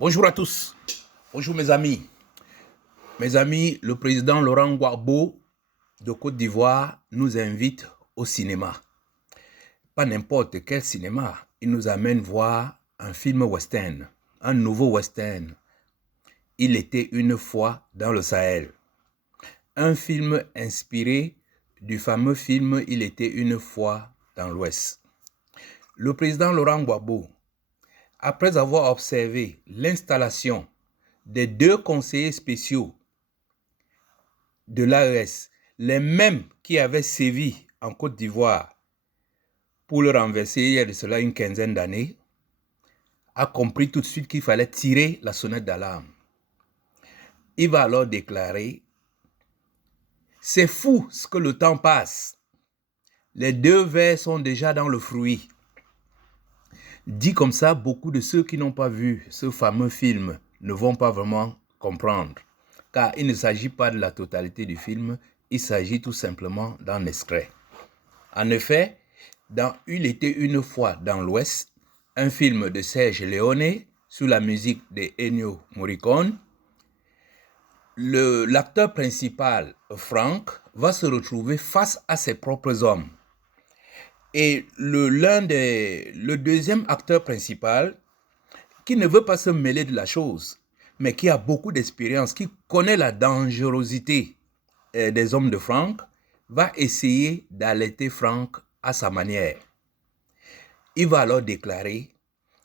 Bonjour à tous. Bonjour mes amis. Mes amis, le président Laurent Gbagbo de Côte d'Ivoire nous invite au cinéma. Pas n'importe quel cinéma. Il nous amène voir un film western, un nouveau western. Il était une fois dans le Sahel. Un film inspiré du fameux film Il était une fois dans l'Ouest. Le président Laurent Gbagbo, après avoir observé l'installation des deux conseillers spéciaux de l'AES, les mêmes qui avaient sévi en Côte d'Ivoire pour le renverser il y a de cela une quinzaine d'années, a compris tout de suite qu'il fallait tirer la sonnette d'alarme. Il va alors déclarer: c'est fou ce que le temps passe. Les deux vers sont déjà dans le fruit. Dit comme ça, beaucoup de ceux qui n'ont pas vu ce fameux film ne vont pas vraiment comprendre. Car il ne s'agit pas de la totalité du film, il s'agit tout simplement d'un extrait. En effet, dans Il était une fois dans l'Ouest, un film de Serge Leone sous la musique de Ennio Morricone, l'acteur principal, Frank, va se retrouver face à ses propres hommes. Et le deuxième acteur principal, qui ne veut pas se mêler de la chose, mais qui a beaucoup d'expérience, qui connaît la dangerosité des hommes de Frank, va essayer d'alerter Frank à sa manière. Il va alors déclarer: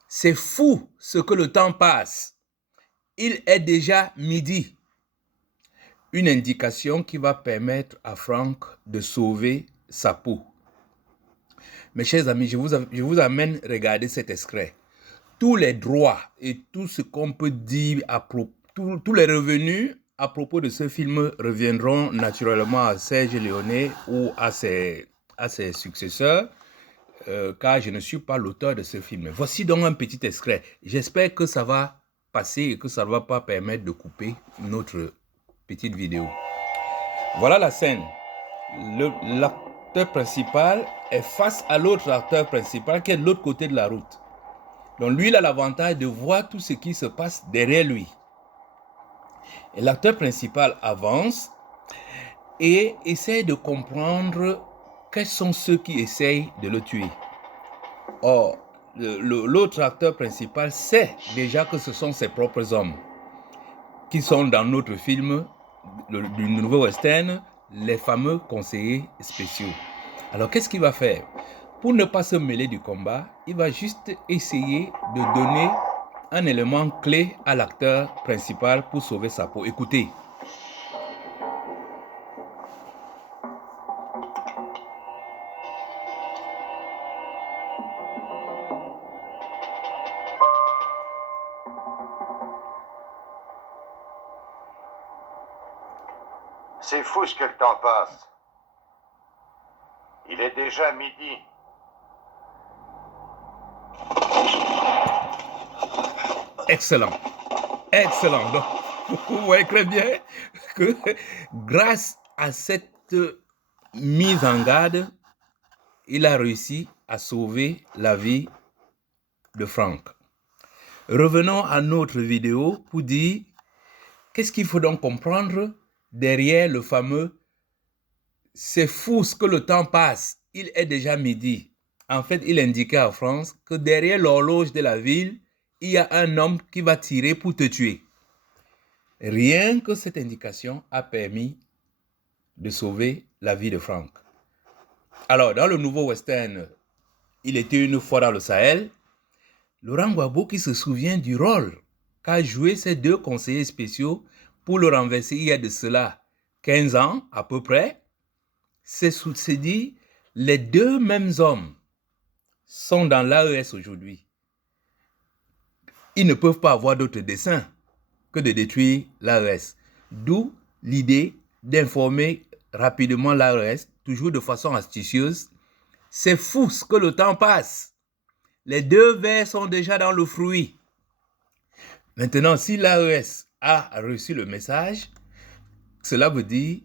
c'est fou ce que le temps passe. Il est déjà midi. Une indication qui va permettre à Frank de sauver sa peau. Mes chers amis, je vous amène regarder cet extrait. Tous les droits et tout ce qu'on peut dire à propos, tous les revenus à propos de ce film reviendront naturellement à Serge Leone ou à ses successeurs, car je ne suis pas l'auteur de ce film. Voici donc un petit extrait. J'espère que ça va passer et que ça ne va pas permettre de couper notre petite vidéo. Voilà la scène. L'acteur principal est face à l'autre acteur principal qui est de l'autre côté de la route. Donc lui, il a l'avantage de voir tout ce qui se passe derrière lui. Et l'acteur principal avance et essaie de comprendre quels sont ceux qui essayent de le tuer. Or, l'autre acteur principal sait déjà que ce sont ses propres hommes qui sont dans notre film du nouveau western, les fameux conseillers spéciaux. Alors, qu'est-ce qu'il va faire? Pour ne pas se mêler du combat, il va juste essayer de donner un élément clé à l'acteur principal pour sauver sa peau. Écoutez. C'est fou ce que le temps passe. Il est déjà midi. Excellent. Excellent. Donc, vous voyez très bien que grâce à cette mise en garde, il a réussi à sauver la vie de Frank. Revenons à notre vidéo pour dire qu'est-ce qu'il faut donc comprendre derrière le fameux « c'est fou ce que le temps passe, il est déjà midi ». En fait, il indiquait à France que derrière l'horloge de la ville, il y a un homme qui va tirer pour te tuer. Rien que cette indication a permis de sauver la vie de Frank. Alors, dans le nouveau western, Il était une fois dans le Sahel, Laurent Gbagbo, qui se souvient du rôle qu'a joué ces deux conseillers spéciaux pour le renverser il y a de cela 15 ans à peu près, s'est dit: les deux mêmes hommes sont dans l'AES aujourd'hui. Ils ne peuvent pas avoir d'autre dessein que de détruire l'AES. D'où l'idée d'informer rapidement l'AES, toujours de façon astucieuse: c'est fou ce que le temps passe. Les deux vers sont déjà dans le fruit. Maintenant, si l'AES a reçu le message, cela veut dire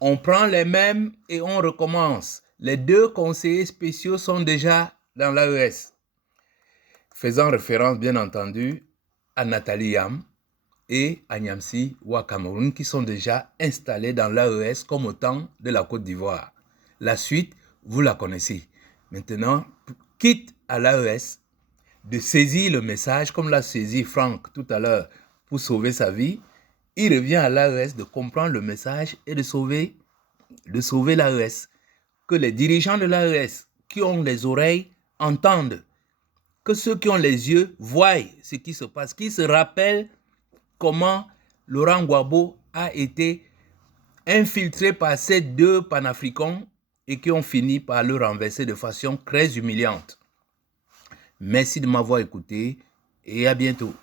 on prend les mêmes et on recommence. Les deux conseillers spéciaux sont déjà dans l'AES. Faisant référence, bien entendu, à Nathalie Yam et à Niamsi ou à Cameroun qui sont déjà installés dans l'AES comme au temps de la Côte d'Ivoire. La suite, vous la connaissez. Maintenant, quitte à l'AES de saisir le message comme l'a saisi Franck tout à l'heure pour sauver sa vie. Il revient à l'AES de comprendre le message et de sauver l'AES. Que les dirigeants de l'AES qui ont les oreilles entendent. Que ceux qui ont les yeux voient ce qui se passe, qui se rappellent comment Laurent Gbagbo a été infiltré par ces deux panafricains et qui ont fini par le renverser de façon très humiliante. Merci de m'avoir écouté et à bientôt.